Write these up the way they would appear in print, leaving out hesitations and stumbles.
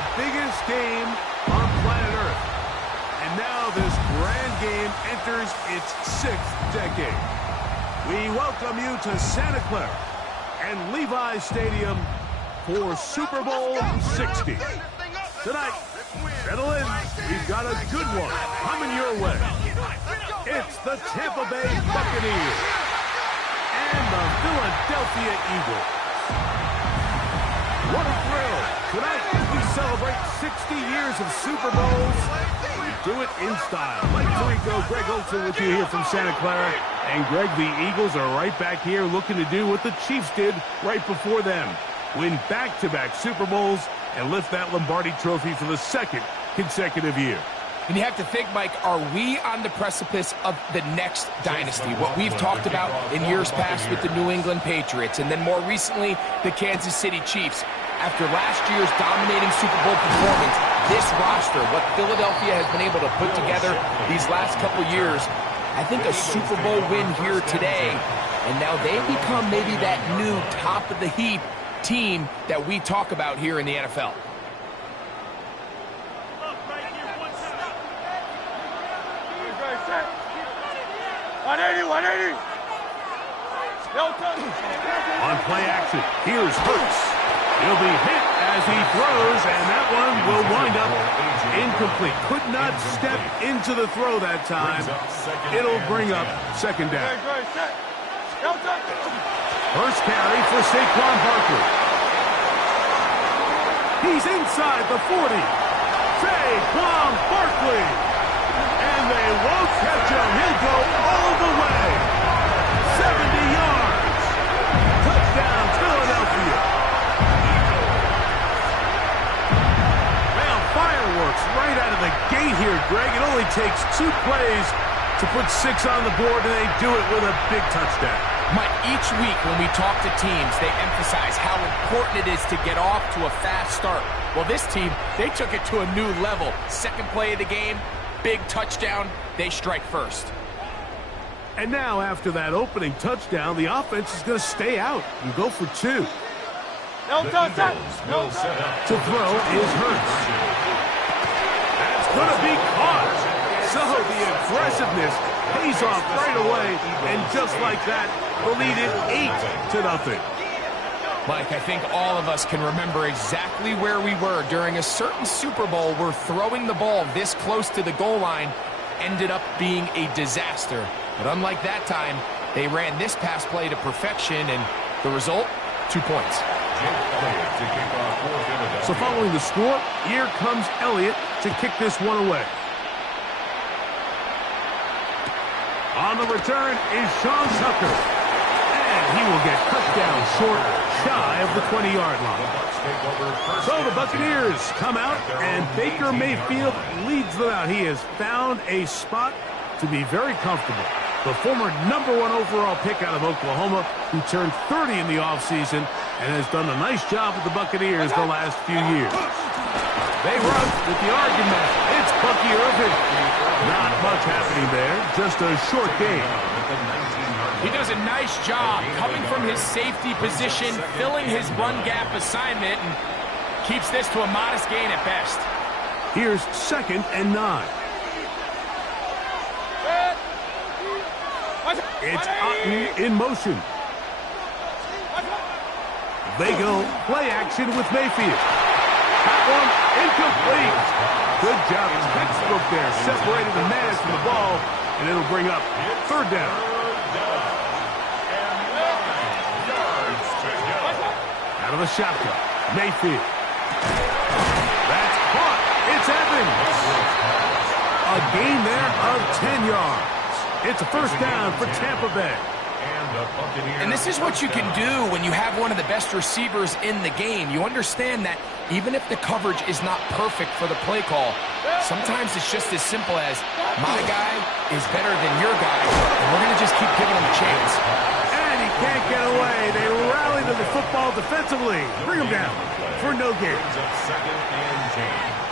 the biggest game on planet Earth. And now this grand game enters its 6th decade. We welcome you to Santa Clara and Levi's Stadium for Super Bowl 60. Tonight, settle in. We've got a good one coming your way. It's the Tampa Bay Buccaneers and the Philadelphia Eagles. What a thrill. Tonight, we celebrate 60 years of Super Bowls. We do it in style. Mike Tirico, Greg Olson with you here from Santa Clara. And Greg, the Eagles are right back here looking to do what the Chiefs did right before them. Win back-to-back Super Bowls and lift that Lombardi trophy for the 2nd consecutive year. And you have to think, Mike, are we on the precipice of the next dynasty? What we've talked about in years past with the New England Patriots, and then more recently, the Kansas City Chiefs. After last year's dominating Super Bowl performance, this roster, what Philadelphia has been able to put together these last couple years, I think a Super Bowl win here today, and now they become maybe that new top-of-the-heap team that we talk about here in the NFL. On play action, here's Hurts. He'll be hit as he throws, and that one will wind up incomplete. Could not step into the throw that time. It'll bring up 2nd down. First carry for Saquon Barkley. He's inside the 40. Saquon Barkley. And they won't catch him. He'll go all the way. 70 yards. Touchdown, Philadelphia. Well, fireworks right out of the gate here, Greg. It only takes 2 plays to put 6 on the board, and they do it with a big touchdown. Mike, each week when we talk to teams, they emphasize how important it is to get off to a fast start. Well, this team, they took it to a new level. 2nd play of the game, big touchdown, they strike first. And now, after that opening touchdown, the offense is going to stay out and go for 2. To throw is Hurts. That's going to be caught. So the aggressiveness pays off right away, and just like that, the lead is 8-0. Mike, I think all of us can remember exactly where we were during a certain Super Bowl where throwing the ball this close to the goal line ended up being a disaster. But unlike that time, they ran this pass play to perfection, and the result, 2 points. So following the score, here comes Elliott to kick this one away. On the return is Sean Tucker. And he will get cut down short, shy of the 20-yard line. So the Buccaneers come out, and Baker Mayfield leads them out. He has found a spot to be very comfortable. The former #1 overall pick out of Oklahoma, who turned 30 in the offseason and has done a nice job with the Buccaneers the last few years. They run with the argument. It's Bucky Irvin. Not much happening there. Just a short game. He does a nice job coming from his safety position, filling his run gap assignment, and keeps this to a modest gain at best. Here's 2nd and 9. It's Otten in motion. They go play action with Mayfield. That one incomplete. Good job. Textbook there. Separated the man from the ball, and it'll bring up 3rd down. Out of the shotgun. Mayfield. That's caught. It's Evans. A gain there of 10 yards. It's a 1st down for Tampa Bay. And this is what you can do when you have one of the best receivers in the game. You understand that even if the coverage is not perfect for the play call, sometimes it's just as simple as, my guy is better than your guy, and we're going to just keep giving him a chance. And he can't get away. They rally to the football defensively. Bring him down for no gain.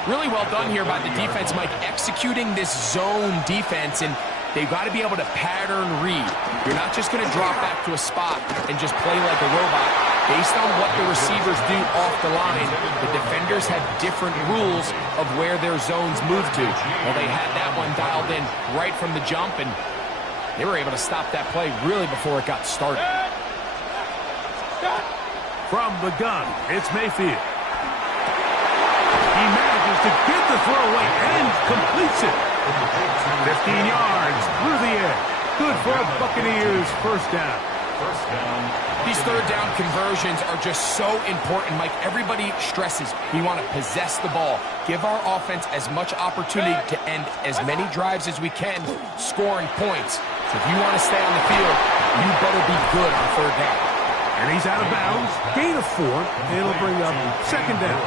Really well done here by the defense, Mike, executing this zone defense, and they've got to be able to pattern read. You're not just going to drop back to a spot and just play like a robot. Based on what the receivers do off the line, the defenders have different rules of where their zones move to. Well, they had that one dialed in right from the jump, and they were able to stop that play really before it got started. From the gun, it's Mayfield. He manages to get the throw away and completes it. 15 yards through the air. Good for a Buccaneers first down. These third down conversions are just so important, Mike. Everybody stresses we want to possess the ball, give our offense as much opportunity to end as many drives as we can, scoring points. So if you want to stay on the field, you better be good on third down. And he's out of bounds. Gain of 4. It'll bring up second down.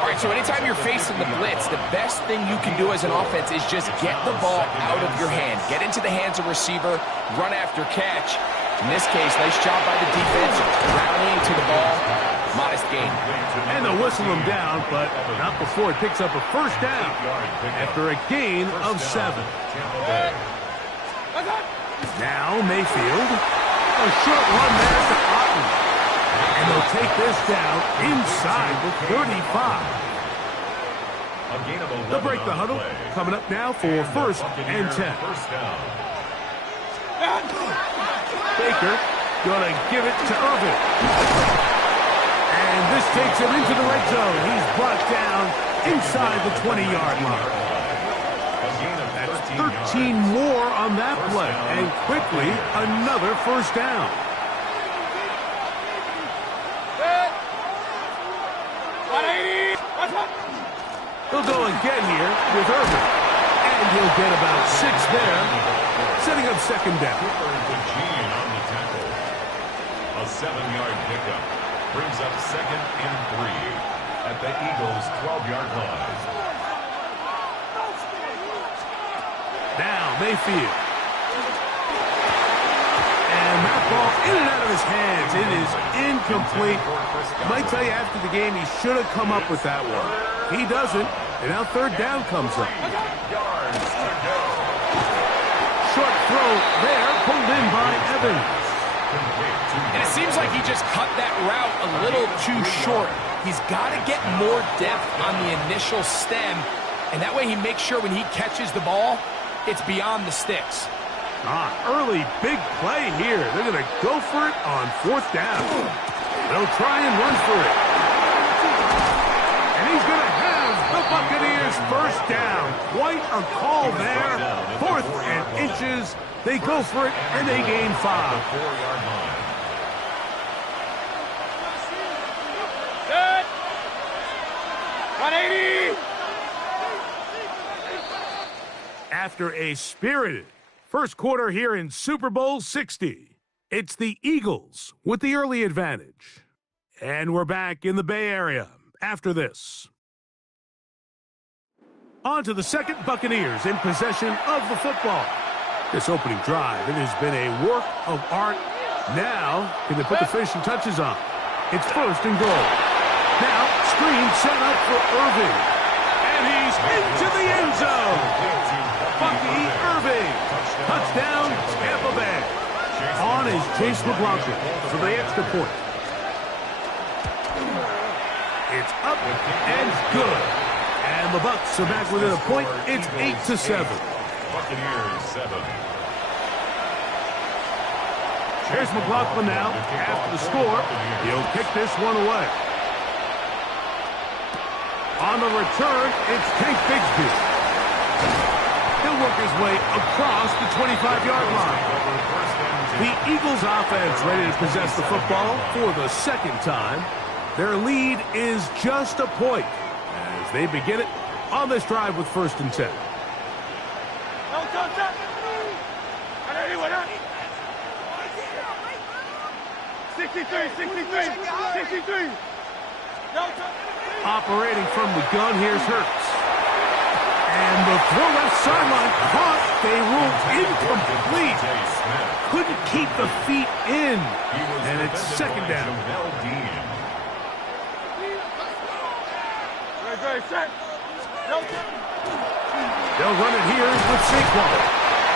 All right, so anytime you're facing the blitz, the best thing you can do as an offense is just get the ball out of your hand. Get into the hands of receiver, run after catch. In this case, nice job by the defense, rallying to the ball. Modest gain. And they'll whistle him down, but not before it picks up a first down after a gain of 7. Now Mayfield. A short run there to Otten. And they'll take this down inside the 35. They'll break the huddle. Coming up now for first and 10. Baker going to give it to Irvin. And this takes him into the red zone. He's brought down inside the 20-yard line. That's 13 more on that play. And quickly, another first down. He'll go again here with Irvin. And he'll get about 6 there, setting up second down. A 7-yard pickup brings up second and 3 at the Eagles' 12-yard line. Now Mayfield. And that ball in and out of his hands. It is incomplete. I might tell you after the game he should have come up with that one. He doesn't, and now third down comes up. Short throw there, pulled in by Evans. And it seems like he just cut that route a little too short. He's got to get more depth on the initial stem, and that way he makes sure when he catches the ball, it's beyond the sticks. Early big play here. They're going to go for it on fourth down. They'll try and run for it. And he's going to have the Buccaneers first down. Quite a call there. 4th and inches. They go for it, and they gain 5. 4-yard line. Good. 180. After a spirited first quarter here in Super Bowl 60, it's the Eagles with the early advantage. And we're back in the Bay Area after this. On to the second, Buccaneers in possession of the football. This opening drive, it has been a work of art. Now, can they put the finishing touches on? It's first and goal. Now, screen set up for Irving. And he's into the end zone. Bucky Irving. Touchdown, Tampa Bay. On is Chase McLaughlin for the extra point. It's up and good. And the Bucs are back within a point. It's 8-7. Buccaneers 7. Here's McLaughlin now. After the score, he'll kick this one away. On the return, it's Tank Bigsby. He'll work his way across the 25-yard line. The Eagles offense ready to possess the football for the second time. Their lead is just a point as they begin it on this drive with first and 10. 63. Operating from the gun, here's Hurts. And the throw left sideline caught. They ruled incomplete. Couldn't keep the feet in. And it's second down. They'll run it here with Saquon.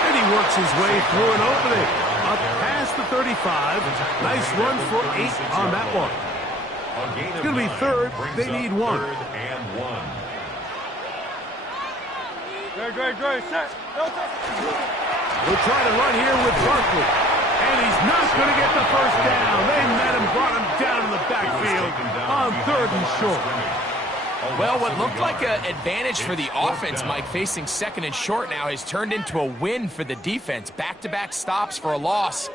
And he works his way through an opening. up past the 35. Nice run for 8 on that one. It's going to be third. They need 1. Third and 1. Great. Set. We'll try to run here with Barkley. And he's not going to get the first down. They met him, brought him down in the backfield on 3rd and short. Well, what looked like an advantage for the offense, Mike, facing 2nd and short now, has turned into a win for the defense. Back-to-back stops for a loss,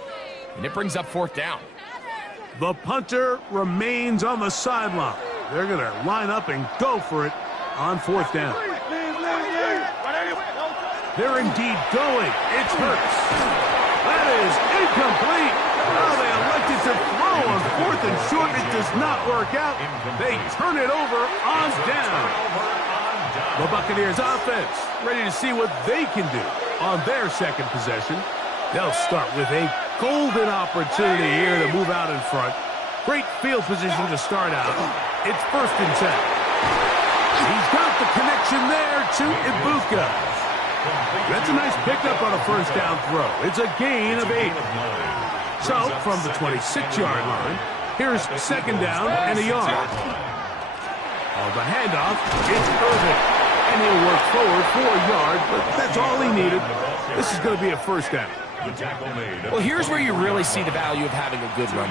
and it brings up 4th down. The punter remains on the sideline. They're going to line up and go for it on 4th down. They're indeed going. It's Hurts. That is incomplete. Oh, they elected to throw on 4th and short. It does not work out. They turn it over on down. The Buccaneers offense ready to see what they can do on their 2nd possession. They'll start with a golden opportunity here to move out in front. Great field position to start out. It's 1st and 10. He's got the connection there to Ibuka. That's a nice pickup on a 1st down throw. It's a gain of 8. So, from the 26-yard line, here's 2nd down and a yard. On the handoff, it's Irvin. And he'll work forward for a yard, but that's all he needed. This is going to be a 1st down. Well, here's where you really see the value of having a good run.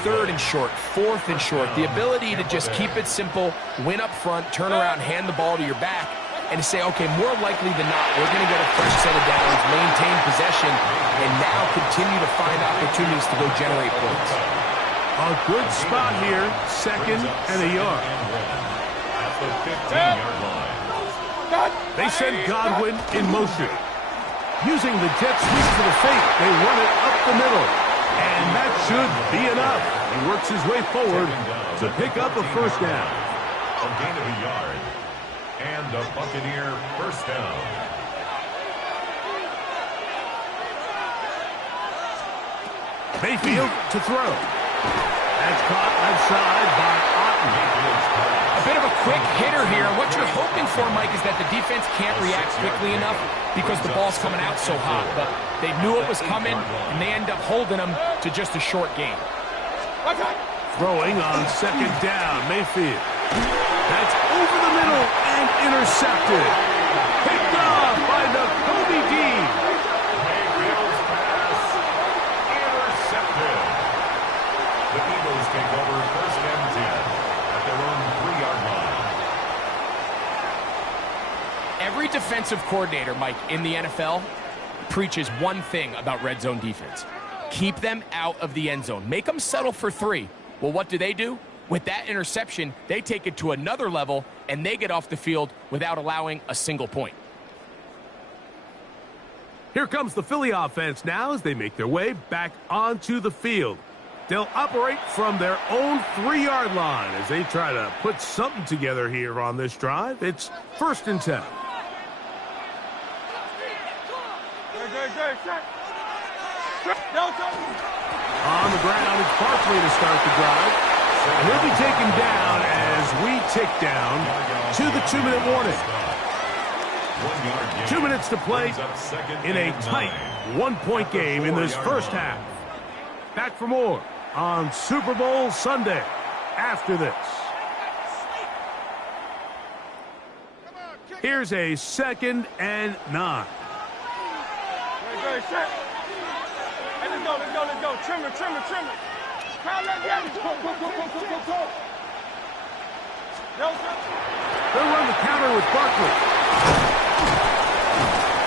3rd and short, 4th and short. The ability to just keep it simple, win up front, turn around, hand the ball to your back, and to say, okay, more likely than not, we're going to get a fresh set of downs, maintain possession, and now continue to find opportunities to go generate points. A good spot here, 2nd and a yard. At the 15-yard line. They send Godwin in motion. Using the jet sweep for the fake, they run it up the middle. And that should be enough. He works his way forward to pick up a 1st down. A gain of a yard. And a Buccaneer 1st down. Mayfield to throw. That's caught outside by Otten. A bit of a quick hitter here. What you're hoping for, Mike, is that the defense can't react quickly enough because the ball's coming out so hot. But they knew it was coming, and they end up holding them to just a short gain. Throwing on 2nd down, Mayfield. That's over the middle and intercepted. Picked off by the Kobe Dean. Mayfield's pass intercepted. The Eagles take over 1st and 10 at their own 3-yard line. Every defensive coordinator, Mike, in the NFL preaches one thing about red zone defense. Keep them out of the end zone. Make them settle for 3. Well, what do? With that interception, they take it to another level, and they get off the field without allowing a single point. Here comes the Philly offense now as they make their way back onto the field. They'll operate from their own 3-yard line as they try to put something together here on this drive. It's 1st and 10. On the ground, it's Barkley to start the drive. And he'll be taken down as we tick down to the 2-minute warning. 2 minutes to play in a tight 1-point game in this 1st half. Back for more on Super Bowl Sunday after this. Here's a 2nd and 9. Let's go. Trim it. They'll run the counter with Barkley.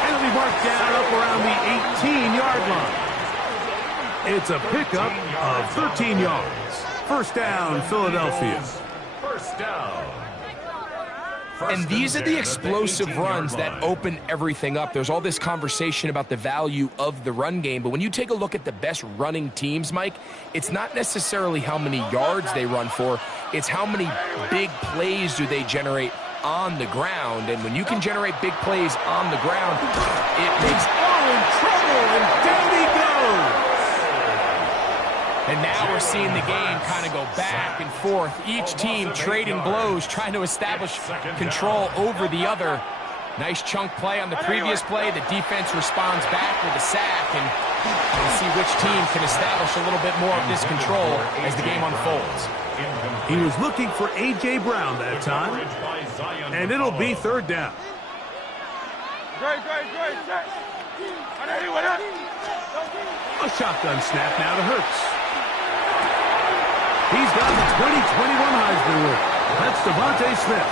And it'll be marked down up around the 18-yard line. It's a pickup of 13 yards. 1st down, Philadelphia. 1st down. And these are the explosive runs that open everything up. There's all this conversation about the value of the run game, but when you take a look at the best running teams, Mike, it's not necessarily how many yards they run for, it's how many big plays do they generate on the ground. And when you can generate big plays on the ground, it makes in trouble, and down he goes. And now we're seeing the game kind of go back and forth. Each team trading blows, trying to establish control over the other. Nice chunk play on the previous play. The defense responds back with a sack, and we'll see which team can establish a little bit more of this control as the game unfolds. He was looking for A.J. Brown that time, and it'll be third down. Great, set. A shotgun snap now to Hurts. He's got the 2021 Heisman winner. That's Devontae Smith.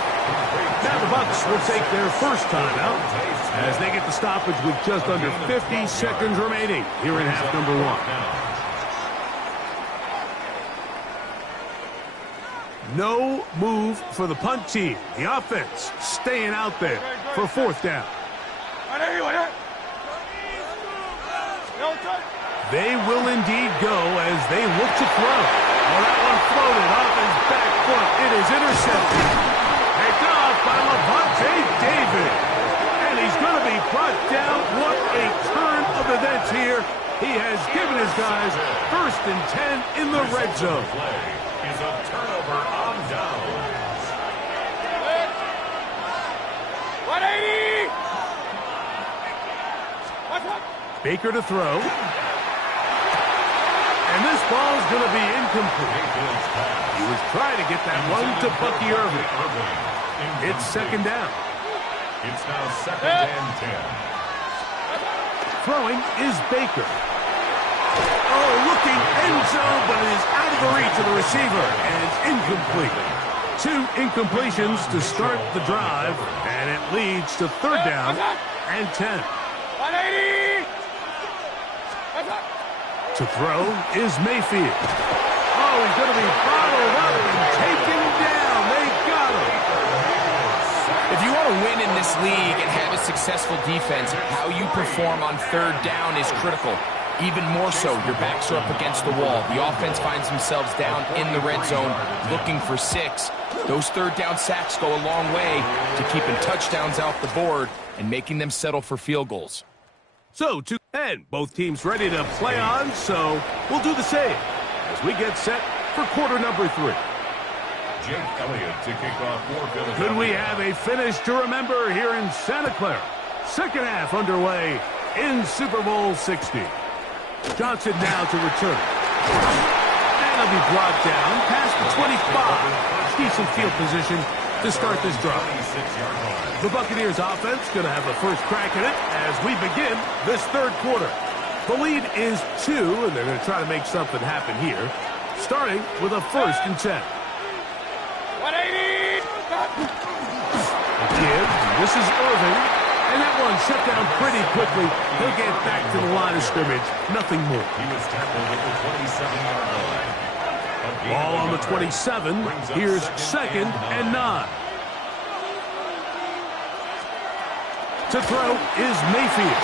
Now the Bucs will take their first timeout as they get the stoppage with just under 50 seconds remaining here in half number 1. No move for the punt team. The offense staying out there for fourth down. They will indeed go as they look to throw. Oh, that one floated off his back foot. It is intercepted. Picked off by Levante David. And he's going to be brought down. What a turn of events here. He has given his guys first and 10 in the red zone. Is a turnover on downs. 180! Baker to throw. And this ball is going to be incomplete. He was trying to get that one to Bucky Irving. It's second down. It's now second and 10. Throwing is Baker. Oh, looking end zone, but it is out of the reach of the receiver, and it's incomplete. 2 incompletions to start the drive, and it leads to third down and 10. 180! To throw is Mayfield. Oh, he's going to be bottled up and taken down. They got him. If you want to win in this league and have a successful defense, how you perform on third down is critical. Even more so, your backs are up against the wall. The offense finds themselves down in the red zone looking for 6. Those third down sacks go a long way to keeping touchdowns off the board and making them settle for field goals. So, to end, both teams ready to play on, so we'll do the same as we get set for quarter number 3. Jake Elliott to kick off for Philadelphia. Could we have a finish to remember here in Santa Clara? Second half underway in Super Bowl 60. Johnson now to return. And he'll be brought down past the 25. Decent field position to start this drive. The Buccaneers offense going to have the first crack at it as we begin this third quarter. The lead is 2, and they're going to try to make something happen here, starting with a first and 10. 180! Gibbs, this is Irving, and that one shut down pretty quickly. He'll get back to the line of scrimmage, nothing more. He was tackled at the 27-yard line. Ball on the 27. Here's second and 9. To throw is Mayfield.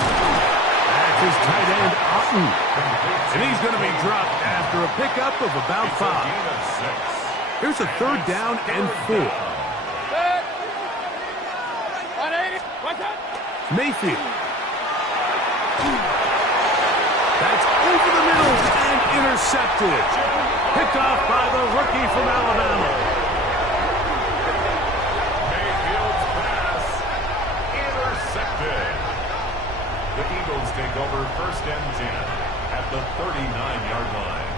That's his tight end, Otten. And he's going to be dropped after a pickup of about 5. Here's a third down and 4. Mayfield. That's over the middle and intercepted. Picked off by the rookie from Alabama. Mayfield's pass intercepted. The Eagles take over first and 10 at the 39-yard line.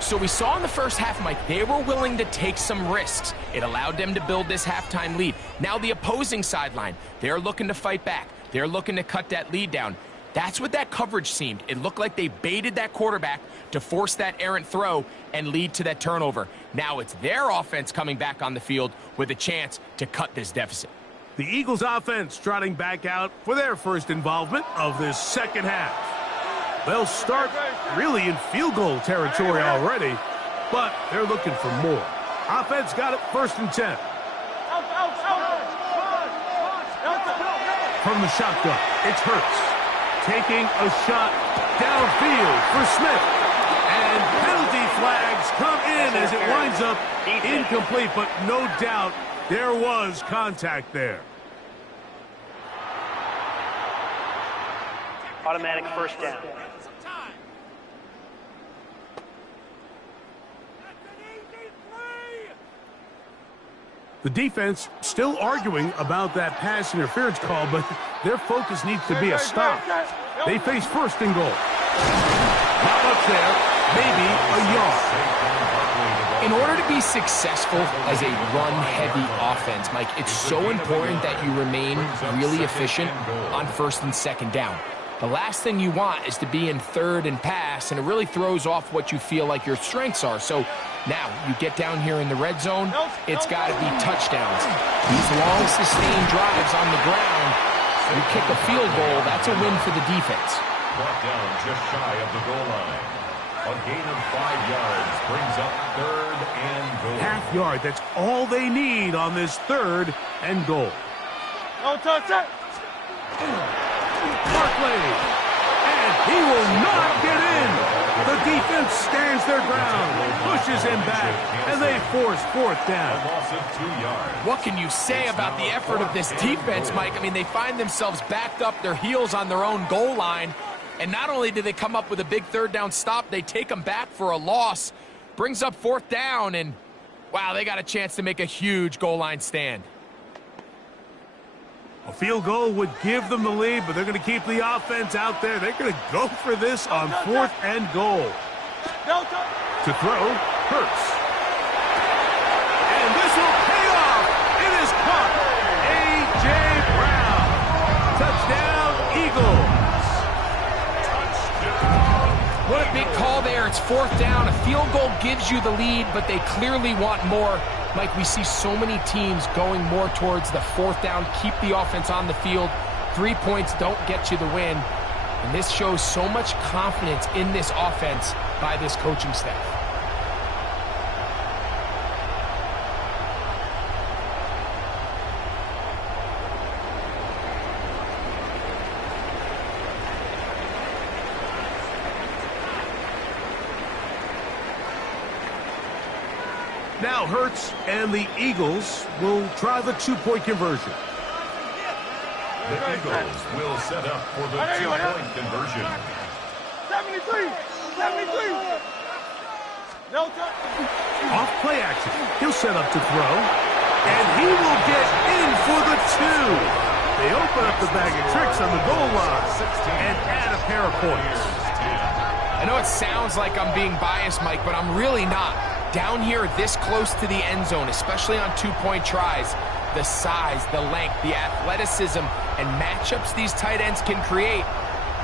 So we saw in the first half, Mike, they were willing to take some risks. It allowed them to build this halftime lead. Now the opposing sideline, they're looking to fight back. They're looking to cut that lead down. That's what that coverage seemed. It looked like they baited that quarterback to force that errant throw and lead to that turnover. Now it's their offense coming back on the field with a chance to cut this deficit. The Eagles offense trotting back out for their first involvement of this second half. They'll start really in field goal territory already, but they're looking for more. Offense got it first and 10. From the shotgun, it's Hurts. Taking a shot downfield for Smith. And penalty flags come in as it winds up incomplete, but no doubt there was contact there. Automatic first down. The defense still arguing about that pass interference call, but their focus needs to be a stop. They face first and goal. Not much there, maybe a yard. In order to be successful as a run-heavy offense, Mike, it's so important that you remain really efficient on first and second down. The last thing you want is to be in third and pass, and it really throws off what you feel like your strengths are. So now you get down here in the red zone, it's got to be touchdowns. These long, sustained drives on the ground, you kick a field goal, that's a win for the defense. Brought down just shy of the goal line. A gain of 5 yards brings up third and goal. Half yard, that's all they need on this third and goal. No touch it. Barkley, and he will not get in. The defense stands their ground, pushes him back, and they force fourth down. A loss of 2 yards. What can you say about the effort of this defense, Mike? I mean, they find themselves backed up their heels on their own goal line, and not only do they come up with a big third down stop, they take them back for a loss. Brings up fourth down, and wow, they got a chance to make a huge goal line stand. A field goal would give them the lead, but they're going to keep the offense out there. They're going to go for this on fourth and goal. To throw, Hurts. And this will pay off. It is caught. A.J. Brown. Touchdown, Eagles. Touchdown. What a big call there. It's fourth down. A field goal gives you the lead, but they clearly want more. Mike, we see so many teams going more towards the fourth down, keep the offense on the field. 3 points don't get you the win. And this shows so much confidence in this offense by this coaching staff. Now Hurts and the Eagles will try the two-point conversion. The Eagles will set up for the two-point conversion. 73. No touch. Off play action. He'll set up to throw. And he will get in for the two. They open up the bag of tricks on the goal line and add a pair of points. I know it sounds like I'm being biased, Mike, but I'm really not. Down here this close to the end zone, especially on two-point tries, the size, the length, the athleticism, and matchups these tight ends can create,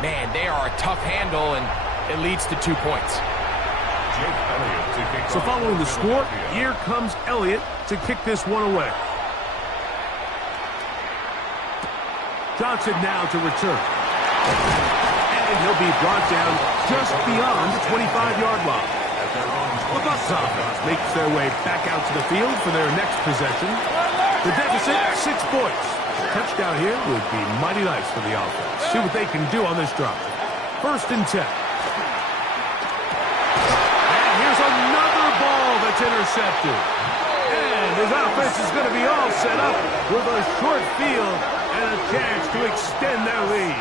man, they are a tough handle, and it leads to 2 points. So following the score, here comes Elliott to kick this one away. Johnson now to return. And he'll be brought down just beyond the 25-yard line. The Bucs offense makes their way back out to the field for their next possession. The deficit, 6 points. A touchdown here would be mighty nice for the offense. See what they can do on this drive. First and 10. And here's another ball that's intercepted. And his offense is going to be all set up with a short field and a chance to extend their lead.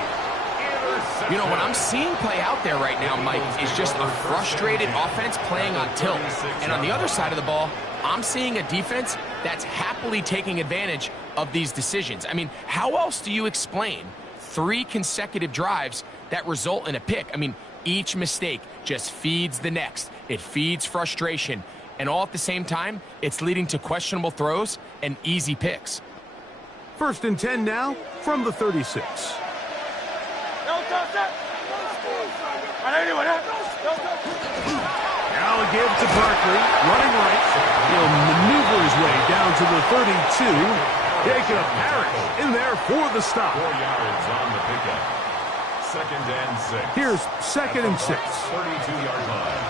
You know, what I'm seeing play out there right now, Mike, is just a frustrated offense playing on tilt. And on the other side of the ball, I'm seeing a defense that's happily taking advantage of these decisions. I mean, how else do you explain 3 consecutive drives that result in a pick? I mean, each mistake just feeds the next. It feeds frustration. And all at the same time, it's leading to questionable throws and easy picks. First and 10 now from the 36. Now a give to Barkley, running right. He'll maneuver his way down to the 32. Jacob Harris in there for the stop. 4 yards on the pickup. Second and 6. Here's second and 6. 32-yard line.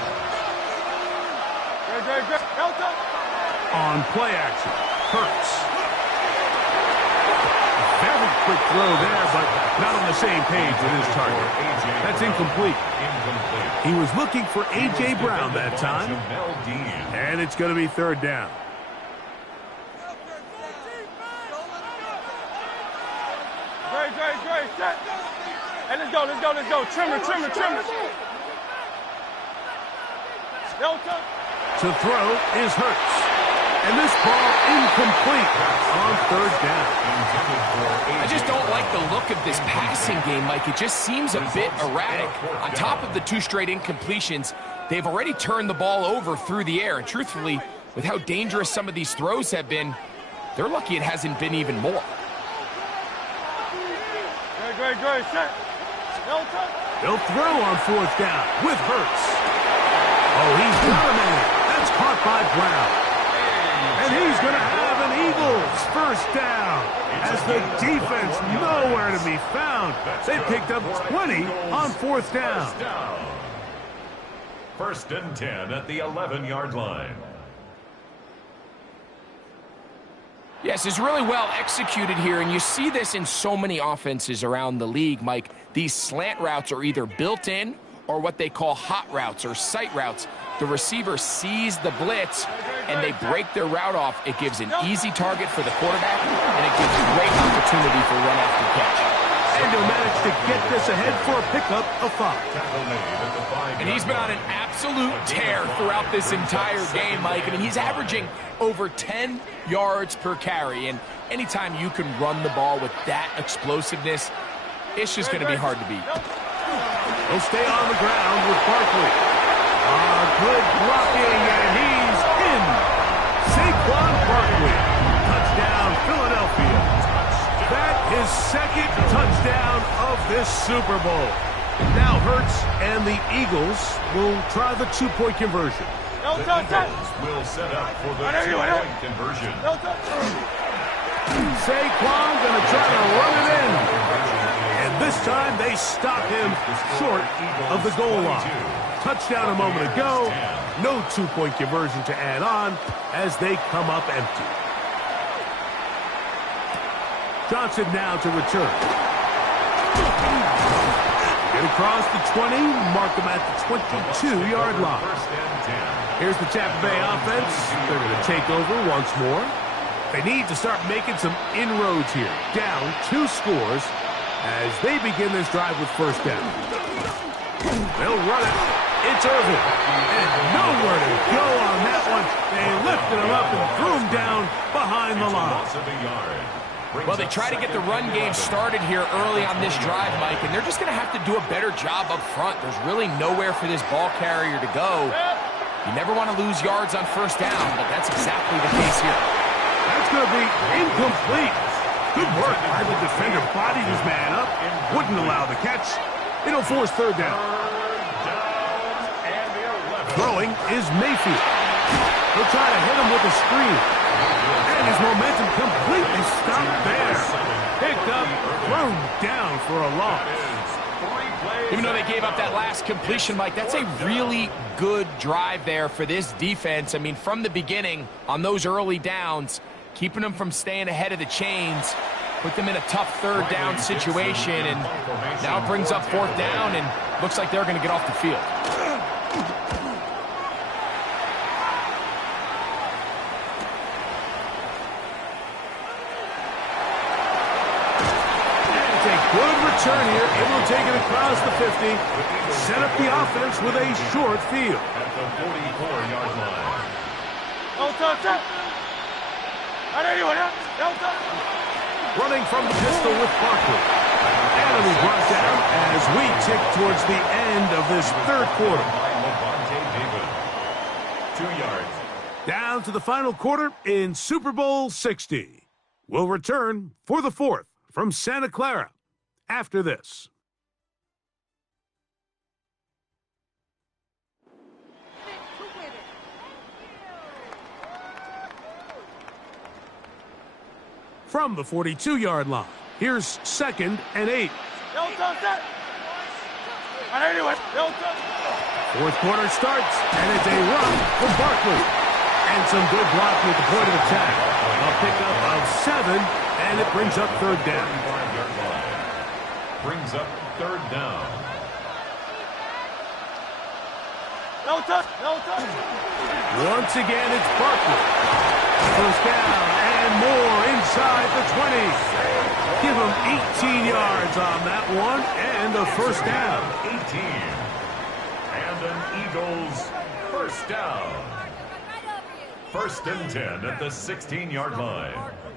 On play action, Hurts. Very quick throw there, but not on the same page with his target. That's incomplete. He was looking for A.J. Brown that time. And it's going to be third down. Great. Set. Hey, let's go. Trimmer. To throw is Hurts. And this ball incomplete on third down. I just don't like the look of this passing game, Mike. It just seems a bit erratic. On top of the 2 straight incompletions, they've already turned the ball over through the air. And truthfully, with how dangerous some of these throws have been, they're lucky it hasn't been even more. Great, set. They'll throw on fourth down with Hurts. Oh, he's got a man. That's caught by Brown. And he's going to have an Eagles first down as the defense nowhere to be found. They picked up 20 on fourth down. First and 10 at the 11-yard line. Yes, it's really well executed here, and you see this in so many offenses around the league, Mike. These slant routes are either built in or what they call hot routes or sight routes. The receiver sees the blitz, and they break their route off. It gives an easy target for the quarterback, and it gives great opportunity for run after catch. And he'll manage to get this ahead for a pickup of 5. And he's been on an absolute tear throughout this entire game, Mike. I mean, he's averaging over 10 yards per carry. And anytime you can run the ball with that explosiveness, it's just going to be hard to beat. He'll stay on the ground with Barkley. Good blocking, and he's in. Saquon Barkley. Touchdown, Philadelphia. That is second touchdown of this Super Bowl. Now Hurts and the Eagles will try the 2-point conversion. The Eagles will set up for the 2-point conversion. Saquon going to try to run it in. And this time they stop him short of the goal line. Touchdown a moment ago. No 2-point conversion to add on as they come up empty. Johnson now to return. Get across the 20, mark them at the 22-yard line. Here's the Tampa Bay offense. They're going to take over once more. They need to start making some inroads here. Down 2 scores as they begin this drive with first down. They'll run it. It's Irvin. And nowhere to go on that one. They lifted him up and threw him down behind the line. Well, they try to get the run game started here early on this drive, Mike, and they're just going to have to do a better job up front. There's really nowhere for this ball carrier to go. You never want to lose yards on first down, but that's exactly the case here. That's going to be incomplete. Good work by the defender. Bodied his man up. Wouldn't allow the catch. It'll force third down. Throwing is Mayfield. He'll try to hit him with a screen. And his momentum completely stopped there. Picked up, thrown down for a loss. Even though they gave up that last completion, Mike, that's a really good drive there for this defense. I mean, from the beginning, on those early downs, keeping them from staying ahead of the chains, put them in a tough third down situation, and now it brings up fourth down, and looks like they're going to get off the field. Turn here, able to take it across the 50, set up the offense with a short field. At the 44-yard line. Running from the pistol with Barkley. And it was brought down as we tick towards the end of this third quarter. 2 yards. Down to the final quarter in Super Bowl 60. We'll return for the fourth from Santa Clara after this. From the 42-yard line, here's 2nd and 8. Fourth quarter starts, and it's a run from Barkley. And some good blocking at the point of attack. A pickup of 7, and it brings up third down. Brings up third down. Once again, it's Barkley. First down and more inside the 20. Give him 18 yards on that one and a first down. 18. And an Eagles first down. First and 10 at the 16-yard line.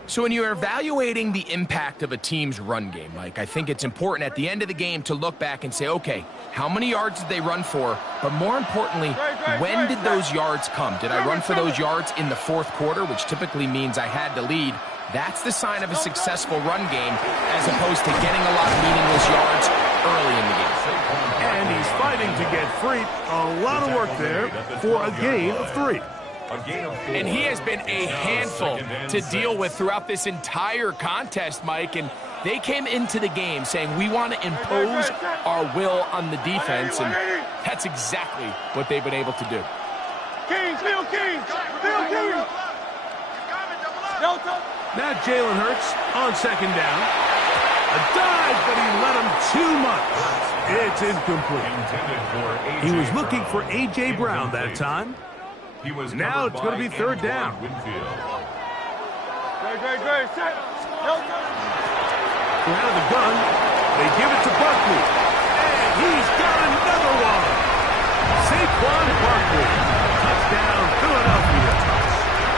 So when you're evaluating the impact of a team's run game, Mike, I think it's important at the end of the game to look back and say, okay, how many yards did they run for? But more importantly, when did those yards come? Did I run for those yards in the fourth quarter, which typically means I had to lead? That's the sign of a successful run game, as opposed to getting a lot of meaningless yards early in the game. And he's fighting to get free. A lot of work there for a gain of 3. And he has been a handful to deal with throughout this entire contest, Mike. And they came into the game saying, we want to impose our will on the defense. And that's exactly what they've been able to do. Kings, Bill Kings, Bill Kings. Delta. Now Jalen Hurts on second down. A dive, but he let him too much. It's incomplete. He was looking for A.J. Brown that time. Now it's going to be third down. Great, set. Delta. Out of the gun, they give it to Barkley. And he's got another one. Saquon Barkley. Touchdown, Philadelphia.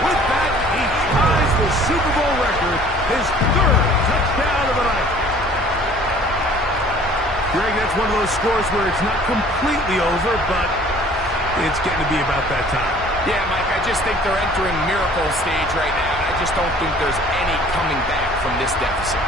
With that, he ties the Super Bowl record, his 3rd touchdown of the night. Greg, that's one of those scores where it's not completely over, but it's getting to be about that time. Yeah, Mike, I just think they're entering miracle stage right now, and I just don't think there's any coming back from this deficit.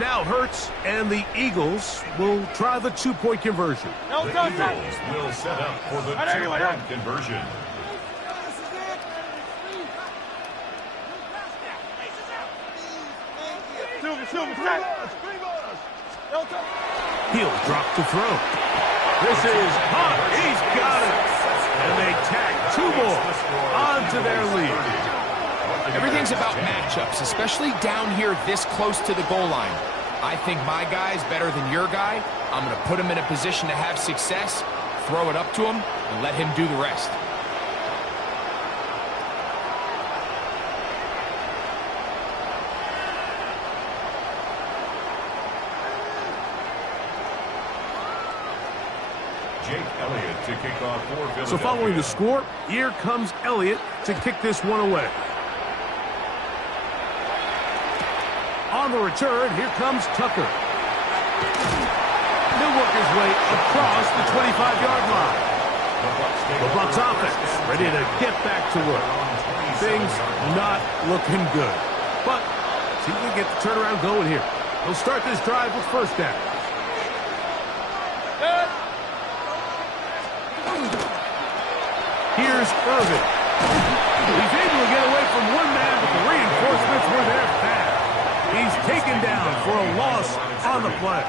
Now Hurts and the Eagles will try the 2-point conversion. The Eagles will set up for the 2-point conversion. He'll drop to throw. This is Hunt. He's got it. And they tack 2 more onto their lead. Everything's about matchups, especially down here this close to the goal line. I think my guy's better than your guy. I'm going to put him in a position to have success, throw it up to him, and let him do the rest. To kick off for Philadelphia. So following the score, here comes Elliott to kick this one away. On the return, here comes Tucker. He'll work his way across the 25-yard line. The Bucs offense ready to get back to work. Things not looking good. But see if we can get the turnaround going here. They'll start this drive with first down. Here's Irvin. He's able to get away from one man, but the reinforcements were there fast. He's taken down for a loss on the play.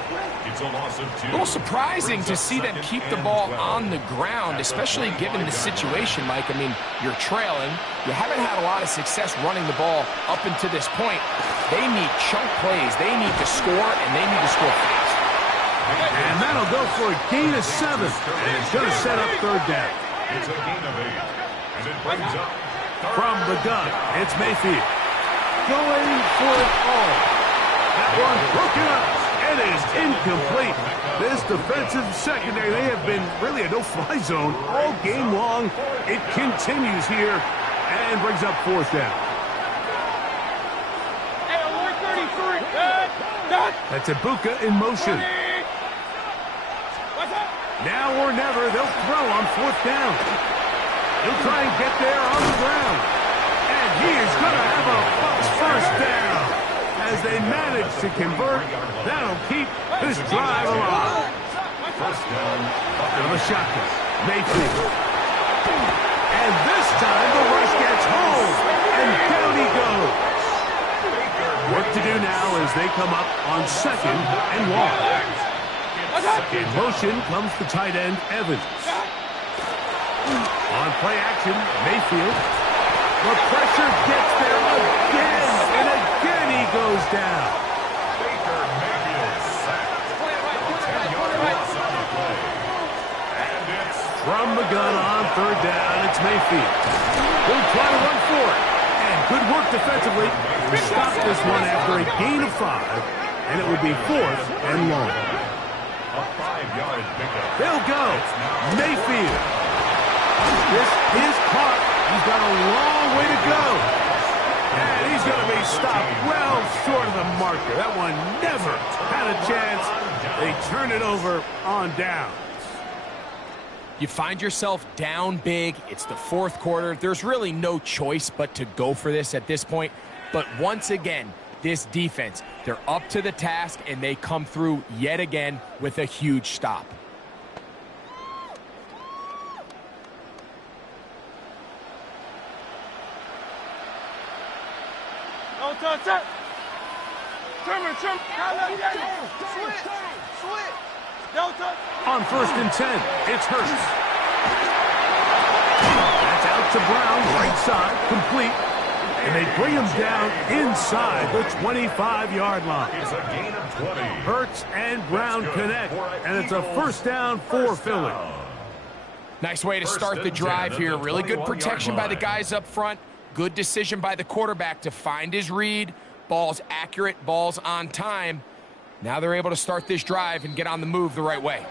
It's a loss of 2. A little surprising to see them keep the ball on the ground, especially given the situation, Mike. I mean, you're trailing. You haven't had a lot of success running the ball up until this point. They need chunk plays. They need to score, and they need to score fast. And that'll go for a gain of 7. And it's going to set up third down. It's a gain of 8. And it brings up from the gun. It's Mayfield. Going for it all. That one broken up. It is incomplete. This defensive secondary, they have been really a no-fly zone all game long. It continues here and brings up fourth down. That's Ibuka in motion. Now or never, they'll throw on fourth down. He'll try and get there on the ground. And he is going to have a Bucs first down. As they manage to convert, that'll keep this drive alive. first down. Now the shotgun. Mayfield. And this time the rush gets home. And down he goes. Work to do now as they come up on 2nd and 1. In motion comes the tight end, Evans. On play action, Mayfield. The pressure gets there again, and again he goes down. Baker Mayfield sacked. 10-yard loss on the play. And it's From from the gun on third down. It's Mayfield. He'll try to run for it. And good work defensively. We stop this one after a gain of 5, and it will be 4th and long. A 5-yard pickup. They'll go. Mayfield. This is caught. He's got a long way to go. And he's going to be stopped well short of the marker. That one never had a chance. They turn it over on downs. You find yourself down big. It's the 4th quarter. There's really no choice but to go for this at this point. But once again, this defense, they're up to the task, and they come through yet again with a huge stop. No touch. Trimmer. Switch. No touch. On 1st and 10, it's Hurst. That's out to Brown, right side, complete. And they bring him down inside the 25-yard line. It's a gain of 20. Hurts and Brown connect, and it's a 1st down for Philly. Nice way to start the drive here. Really good protection by the guys up front. Good decision by the quarterback to find his read. Ball's accurate, ball's on time. Now they're able to start this drive and get on the move the right way.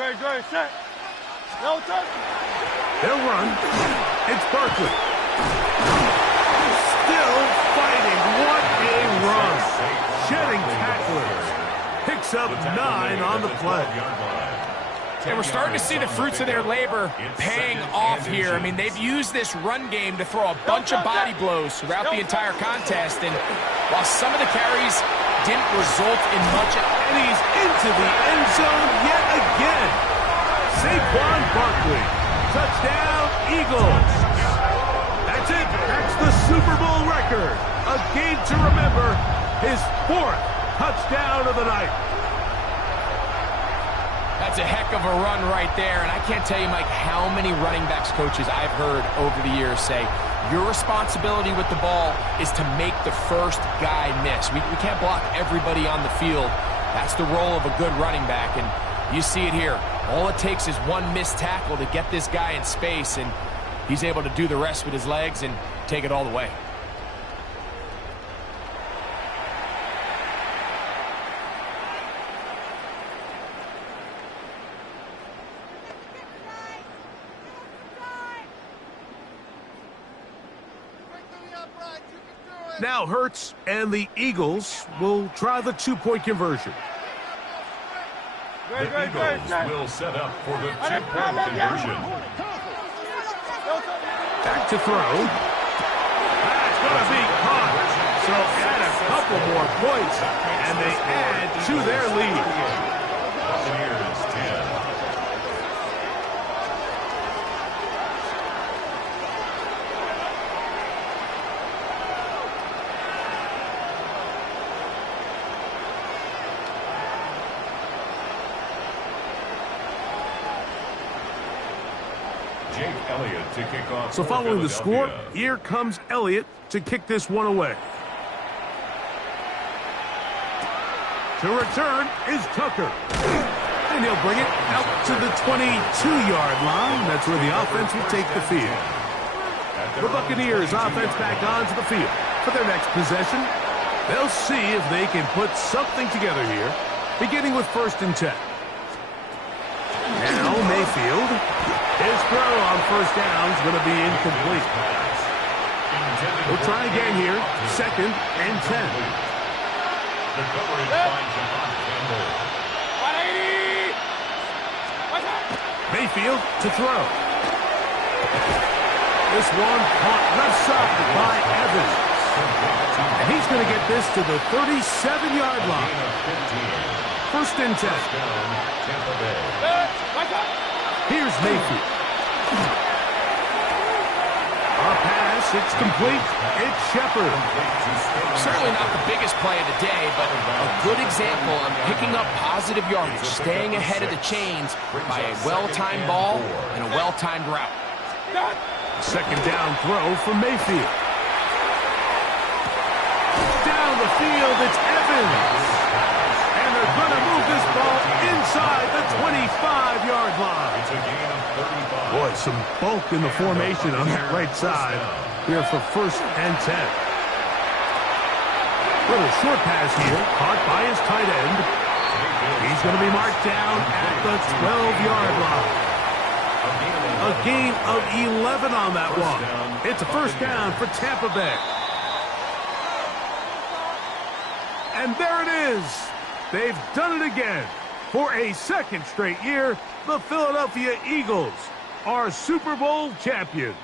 Great. Set. No touch. They'll run. It's Berkeley. Still fighting. What a run. Shedding tacklers. Picks up 9 on the play. And we're starting to see the fruits of their labor paying off here. I mean, they've used this run game to throw a bunch of body blows throughout the entire contest. And while some of the carries didn't result in much, And he's into the end zone yet again. Saquon Barkley. Touchdown, Eagles. That's it. That's the Super Bowl record. A game to remember. His 4th touchdown of the night. that's a heck of a run right there. And I can't tell you, Mike, how many running backs coaches I've heard over the years say, your responsibility with the ball is to make the first guy miss. We can't block everybody on the field. That's the role of a good running back, and you see it here. All it takes is one missed tackle to get this guy in space, and he's able to do the rest with his legs and take it all the way. Now Hurts and the Eagles will try the two-point conversion. The Eagles will set up for the two-point conversion. Back to throw. That's going to be caught. So add a couple more points, and they add to their lead. Buccaneers 10. To kick off. So following the score, here comes Elliott to kick this one away. To return is Tucker. And he'll bring it out to the 22-yard line. That's where the offense will take the field. The Buccaneers offense back onto the field. For their next possession, they'll see if they can put something together here, beginning with 1st and 10. Now Mayfield. His throw on 1st down is going to be incomplete. We'll try again here. 2nd and 10. The coverage by John Campbell. 180. Mayfield to throw. This one caught left side by Evans. And he's going to get this to the 37-yard line. 1st and 10. Here's Mayfield. A pass, it's complete. It's Shepard. Certainly not the biggest play of the day, but a good example of picking up positive yardage, staying ahead of the chains by a well-timed ball and a well-timed route. 2nd down throw for Mayfield. the field. It's Evans. And they're going to move this ball inside the 25-yard line. It's a gain of 35. Boy, some bulk in the formation on that right side here for 1st and 10. Little short pass here, caught by his tight end. He's going to be marked down at the 12-yard line. A gain of 11 on that one. It's a 1st down for Tampa Bay. And there it is. They've done it again. For a 2nd straight year, the Philadelphia Eagles are Super Bowl champions.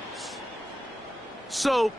So,